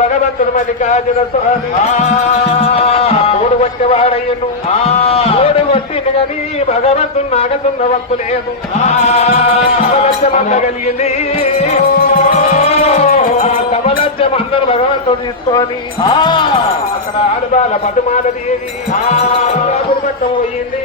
భగవంతుడు మల్లికార్జున స్వామి. మూడు వచ్చేవాడయ్యను మూడు వచ్చింది కానీ భగవంతుడు నాగతున్న వక్కు లేదు. కలిగింది కమలజ్జం అందరు భగవంతుడు తీసుకొని అక్కడ ఆడబాల పదుమాల దేవి పోయింది.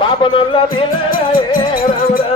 బాబునుల్ల పిల్లలే రామ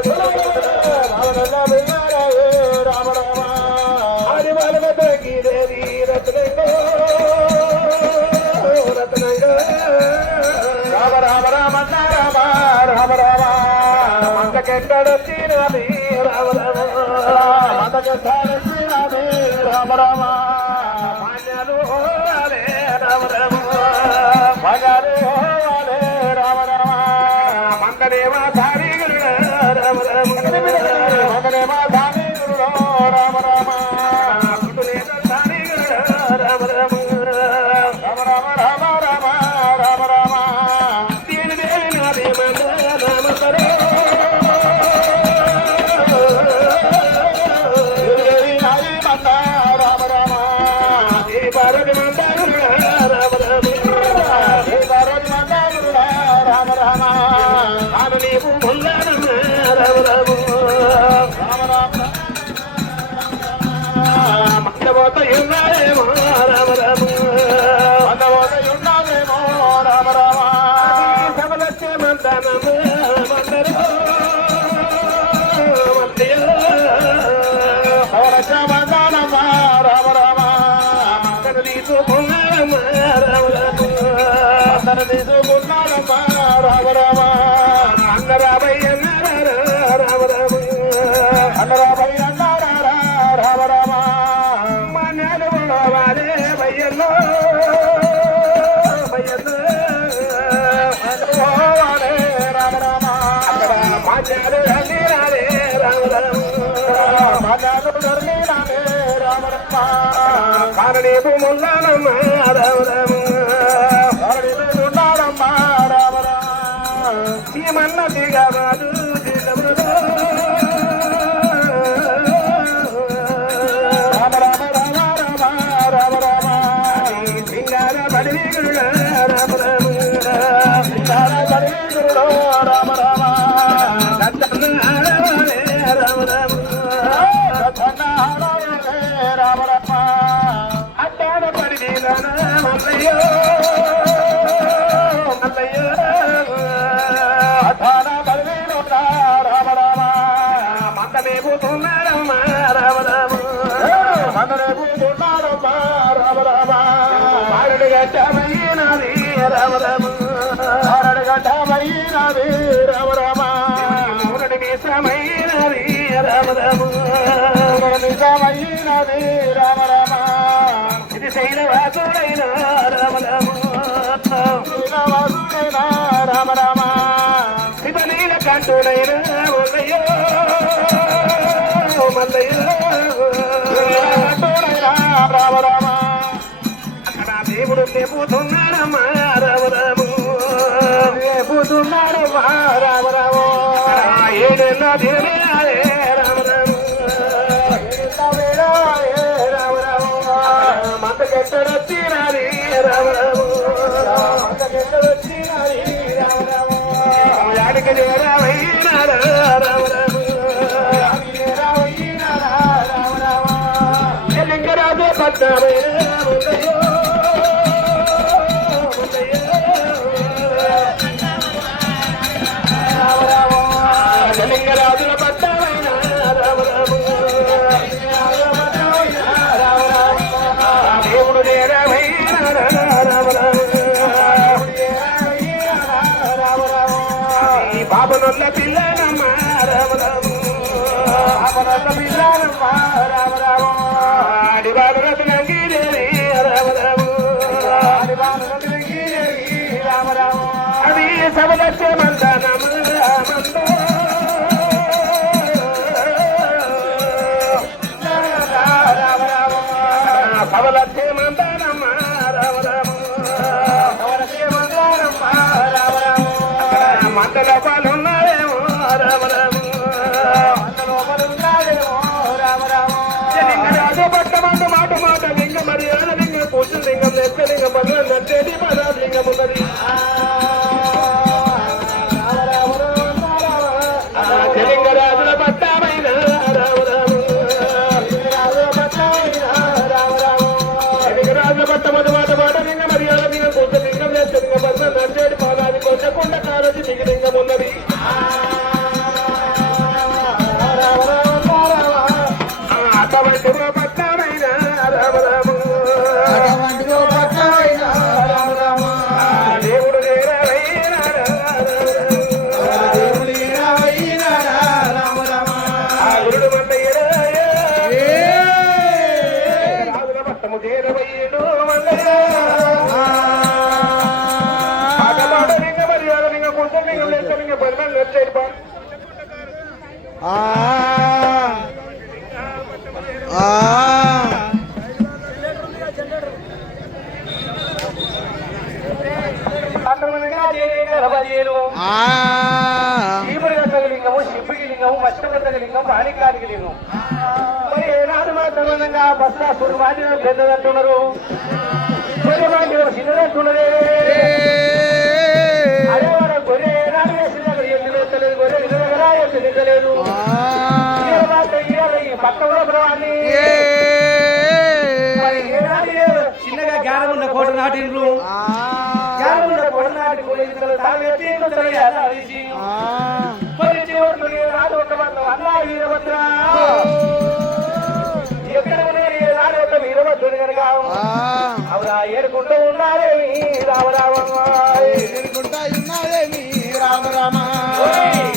போட்ட என்ன కారణీపు ముల్లారమ్మ రావరమ్మ కారణీపు ముల్లారమ్మ రావరా సీమన్న దిగరాదు అంటూనైనా ఉన్నయ్యో మల్లయ్యో. అంటూనైనా రామ రామ నా దేవుడు లేపుతున్నాడమ్మా రామ రాము లేపుతున్నాడమ్మా రామ రాము ఏడెల్లా దేవి రామ రాము రామ రాము మంట కట్టడొచ్చినది రామ రాము యాడికి చేరావయ్యారా రామ ఈ బాబనొల్ల లింగము శివుడికి లింగము మత్స్యగత లింగం పాణికానికి లింగం మరి ఏనాడు మాత్రమంగా బస్తా సురుమాటి పెద్దదంటున్నారు. చిన్నదంటున్నదే. అదే వాడు గొర్రె ఏనాడు వేసిన ఎన్ని వేస్తలేదు గొర్రె ఏనాడు చిన్నగా ఉన్న కోట నాటిండ్రు జ్ఞానం ఉన్న కొడనాటి కూడా ఇందులో తాను ఎత్తి ఇంట్లో తెలియాలి అడిచి మరి చివరికి ఏనాడు ఒక మందం అన్నా వీరభద్ర. ఎక్కడ ఉన్నాయి ఏనాడు ఒక వీరభద్రుడు కనుక. అవునా ఏడుకుంటూ ఉన్నారేమి రామరామ రామ రామ వీరభద్రుడేమి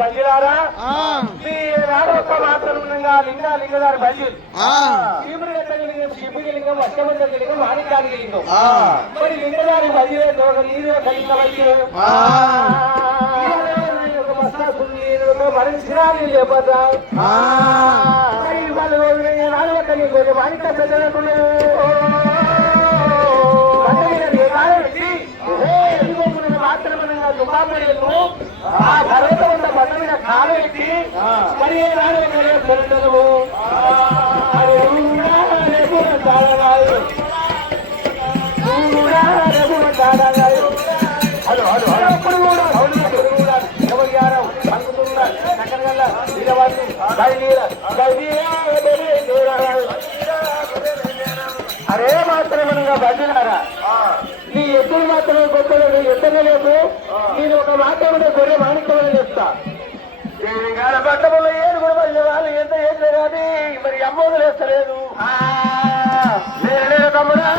బంజిరారా లింగా లింగదారు బంజు ఆ. శివుడి లింగం శివుడి లింగం అష్టమంత లింగం మరి లింగదారి దోగ నీరు ఒక లింగ బంజు ఆ. ఒక మసా సున్ని ఒక మరించినా లేపదా వాళ్ళు రోజు నాడు ఒక లింగం మాణిక పెద్దలకున్నావు మాత్రమనగా ఆ ఉన్న బండ మీద కాలు అరే మాత్రమనగా బండినారా నీ ఎద్దులు మాత్రమే గొప్పలేదు ఎద్దనే లేదు నేను ఒక మాత్రమే గొర్రె మాణిక్యమని చెప్తా. పట్టణంలో ఏడు కూడా వాళ్ళు ఎంత చేసినా కానీ మరి అమ్మోదులు వేస్తలేదు లేదు తమ్ముడా.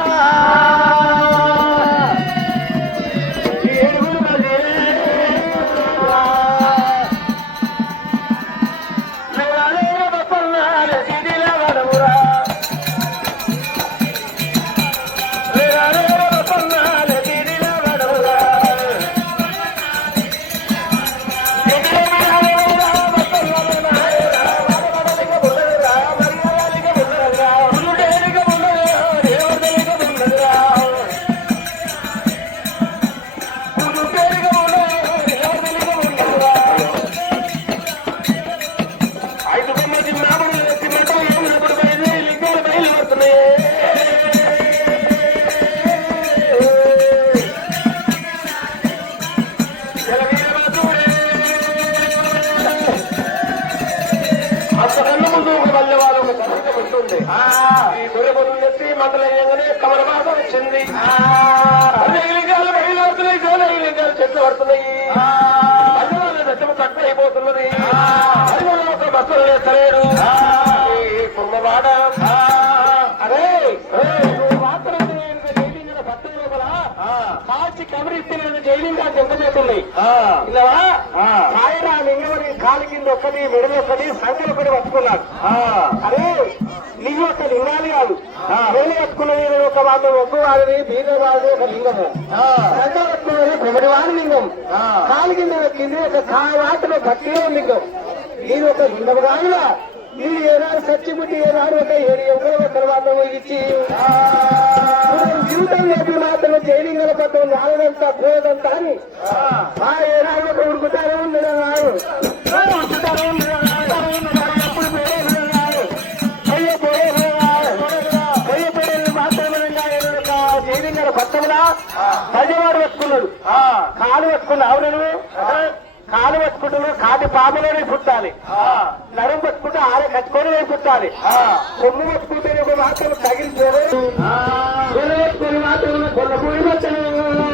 కబరిస్తే నేను జైలింగా దెబ్బతిన్నాయి ఇలావా? ఆయన లింగమని కాలు కింద ఒక్కటి మెడలు ఒక్కటి సంఖ్యలు ఒకటి పట్టుకున్నాడు. అరే లింగం ఒక లింగాలు కాదు. నేను పట్టుకున్నది నేను ఒక వాళ్ళు ఒక్క వాడిని బీద ఒక లింగము. సంఖ్య పట్టుకున్నది ప్రమడి వాడి లింగం. కాలు కింద ఒక కా వాటిలో గట్టిగా లింగం. నేను ఒక నేను ఏనాడు సచ్చిబుట్టి ఏనాడు ఒక ఏడు ఎవరో ఒక తర్వాత ఇచ్చి జీవితం లేపి మాత్రం జైలింగల పట్టం నాలుగంతా పోదంతా అని. ఆ ఏనాడు ఒక ఉడుకుతారే ఉండడం రాదు ఉడుకుతారే ఉండడం రాదు ఎప్పుడు పోయేది రాదు అయ్యో పోయేది రాదు అయ్యో పోయేది మాత్రమే జైలింగల పట్టంలా పదివాడు పట్టుకున్నాడు కాలు పట్టుకున్నాడు అవును కాలు పట్టుకుంటున్నాడు కాటి పాములోనే పుట్టాలి. నడుము పట్టుకుంటే ఆరే కట్టుకొని పోయి పుట్టాలి కొమ్ము పట్టుకుంటే ఒక మాత్రం పట్టుకుని మాత్రం కొన్న పూడి వచ్చాను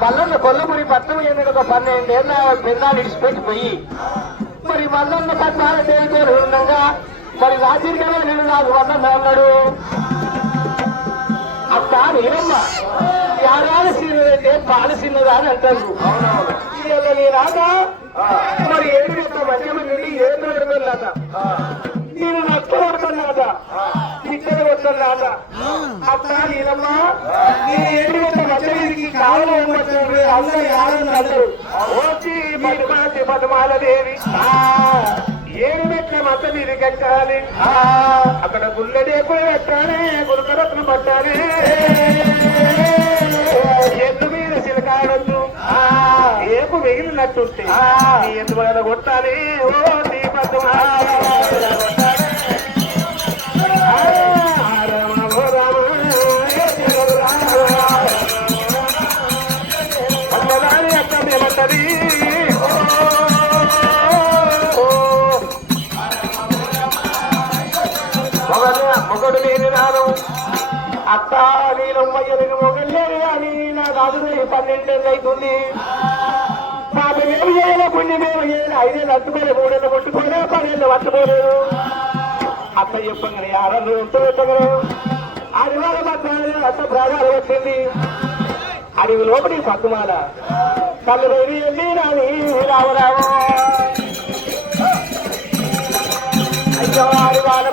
మల్లన్న కొల్లపురి పట్టణం ఎన్నిక ఒక పన్నెండేళ్ళ ఇడిచిపెట్టి పోయి మరి మల్లన్న పట్టాల దేవుడు ఉండగా మరి రాజీర్గమే నేను నాకు వల్లన్న అన్నాడు అక్క నేనమ్మ యారాల సీనుదంటే పాల అని అంటారు. ఇవాళ నేనాక మరి ఏడు యొక్క మధ్యమ నుండి ఏడు వెళ్ళాట నేను నష్టం నష్టపడుతున్నాట ఇక్కడ వస్తున్నాట అట్లా నేనమ్మా నేను ఏడు యొక్క మధ్యకి కావాలి అందరి ఆనందం అందరు. వచ్చి పద్మాతి పద్మాల దేవి ఏడు మెట్ల మత మీద కట్టాలి అక్కడ గుల్లడే గుల్లడేకులు పెట్టాలి గురుకరత్న పట్టాలి. ఎద్దు మీద సిలకాడొద్దు మిగిలినట్టుంటే నీ ఎందు వల్ల కొట్టాలి. ఓ నీ పద్మాల మొగడు లేని నాను అత్త నీలమ్మయ్యని మొగలేని అని నా కాదు పన్నెండేళ్ళు అవుతుంది పాప ఏమి చేయాలి పుణ్యం ఏమి చేయాలి ఐదేళ్ళు అట్టుకోలేదు మూడేళ్ళు కొట్టుకోలే పదేళ్ళు పట్టుకోలేదు. అత్త చెప్పగలే ఆరు ఎంత చెప్పగానే. ఆదివారం మాత్రమే అత్త ప్రాణాలు వచ్చింది అడివి లోపలి పద్మాల. తల్లి వెళ్ళి వెళ్ళి రాని రావరావు అయ్యో ఆదివార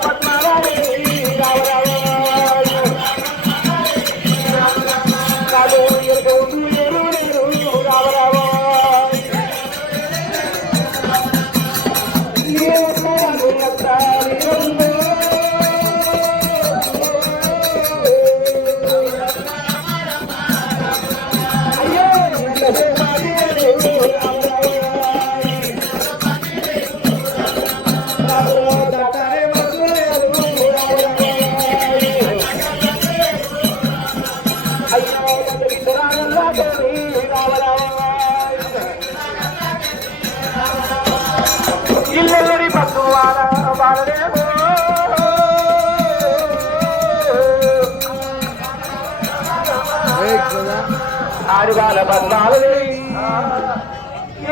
ఆరుగాల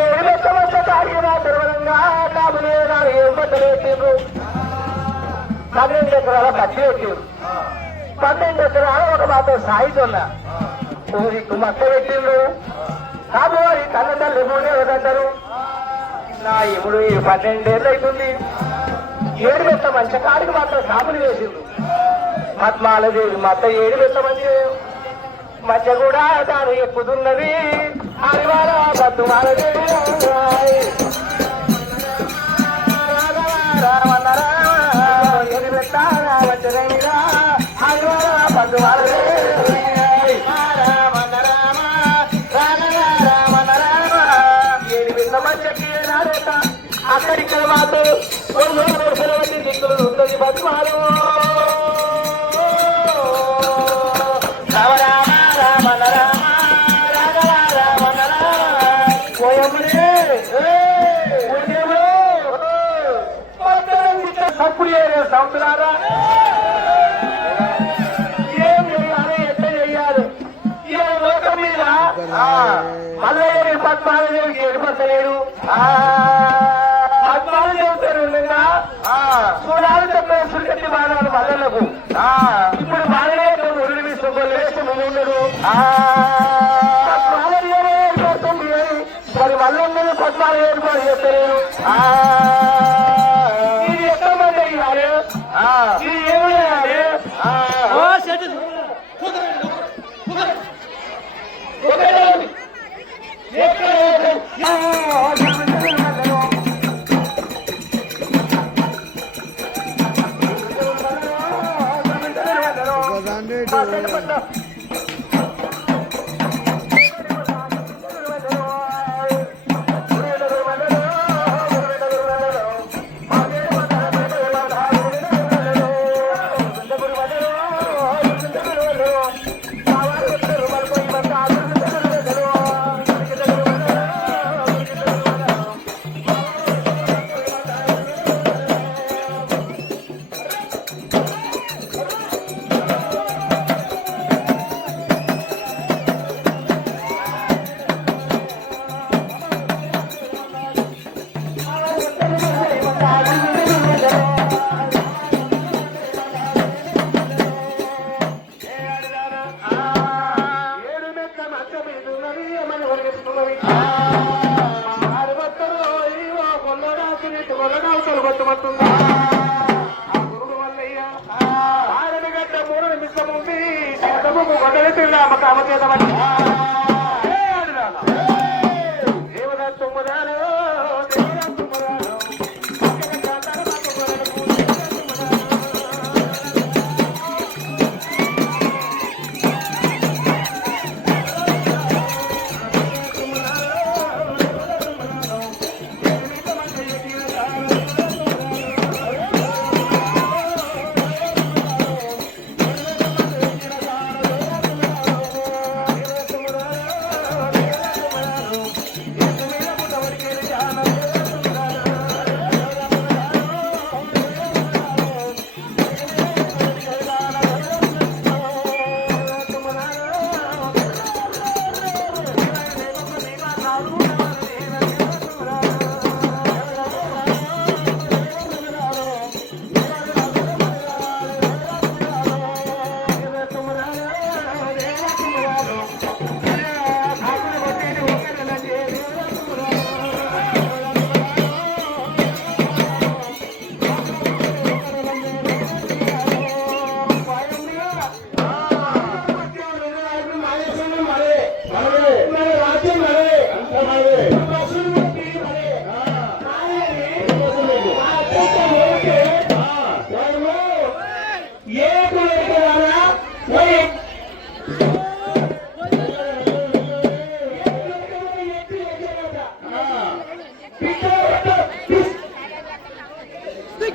ఏడు లక్ష వర్ష కార్యమా తిరువనంగా కాబోయే నాడు ఏడు పెట్టిండ్రు పన్నెండు ఎకరాల కట్టి పెట్టిండ్రు పన్నెండు ఎకరాల ఒక మాత్రం సాయితున్న ఊరికి మక్క పెట్టిండ్రు. కాబోయే తన తల్లి మూడే ఒకటంటారు నా ఇముడు ఈ పన్నెండేళ్ళు అవుతుంది ఏడు పెట్ట మంచి కాడికి మాత్రం సాపులు వేసిండ్రు. పద్మాలదేవి మాత్రం ఏడు పెట్ట మంచి. మధ్య కూడా తాను ఎక్కుతున్నది హరివార పద్మాలదేవి ఏడు పెట్ట వచ్చేదా హరివార తప్పుడు సంతులారా ఏం చేయాలి? చేయాలి? ఈ లోకం మీద మల్లయ్య పద్మాలదేవికి ఏడుపడతలేడు పద్మాలదేవి ఉండగా చూడాలి చెప్పే సుడికట్టి బాణాలు మల్లలకు. ఇప్పుడు బాణలే ఉడిని తీసుకొని వేసి ముందు ఉండడు ఏర్పడుతుంది మరి మల్లన్నది పద్మాలు ఏర్పాటు చేస్తలేరు ఇది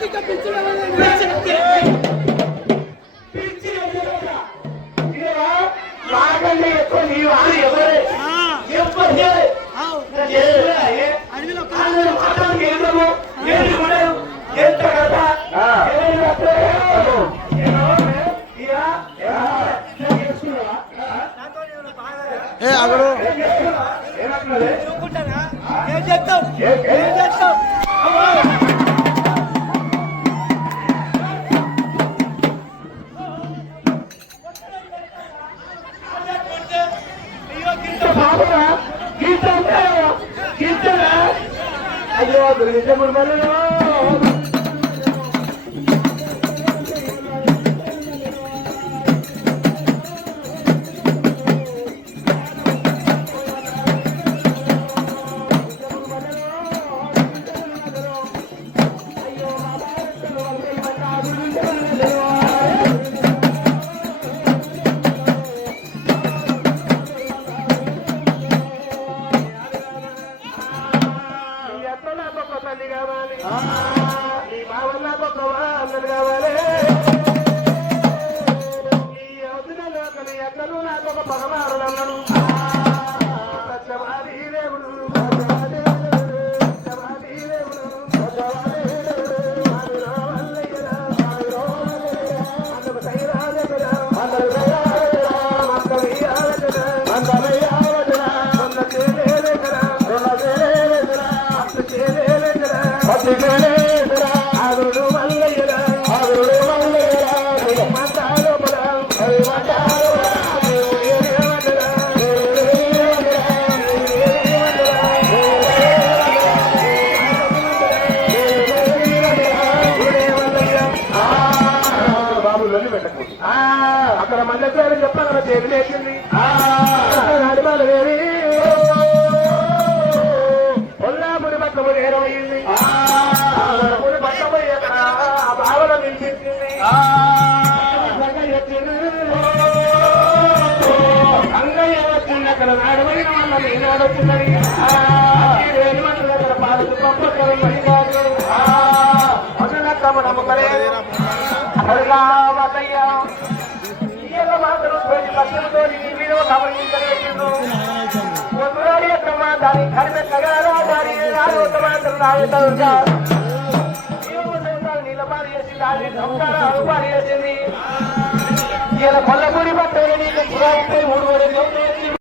Capitulare la అయ్యో దేవి లేచింది నడిమలవేవి కొల్లాపురి పట్టము ఏరవయింది పురి పట్టము ఎక్కడ భావన అంగయ్య వచ్చింది అక్కడ నాడమైన వాళ్ళ ఈనాడు వచ్చిందని పాలకు నమ్మకలే మాత్రం కొన్ని కష్టంతో నీ మీద గమనించలేదు యొక్క మా దాని కరిమెత్తగా దాని నాలుగు మాత్రం నిలబడి చేసి ఇలా కొల్లపూడి నీకు